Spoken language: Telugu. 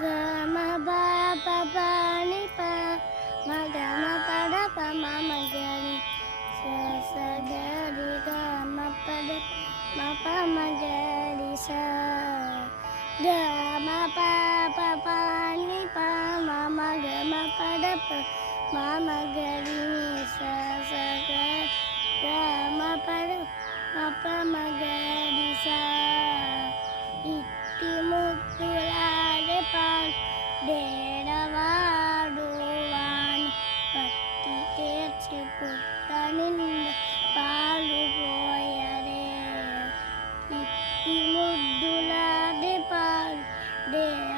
గ మ ప ప ప ని ప మ గ మ ప ద ప మ మ గ రి స స గ రి గ మ ప ద మ ప మ గ రి స గ మ ప ప ప ని ప మ మ గ మ ప ద ప మ మ గ రి ని స స గ గ మ ప ద మ ప మ గ రి స ఇట్టి ముద్దులాడే డేడవాడు వాణి పట్టి తెచ్చి పుట్ట నిండా పాలు పోయరే ఇట్టి ముద్దులాడే డేడవాడు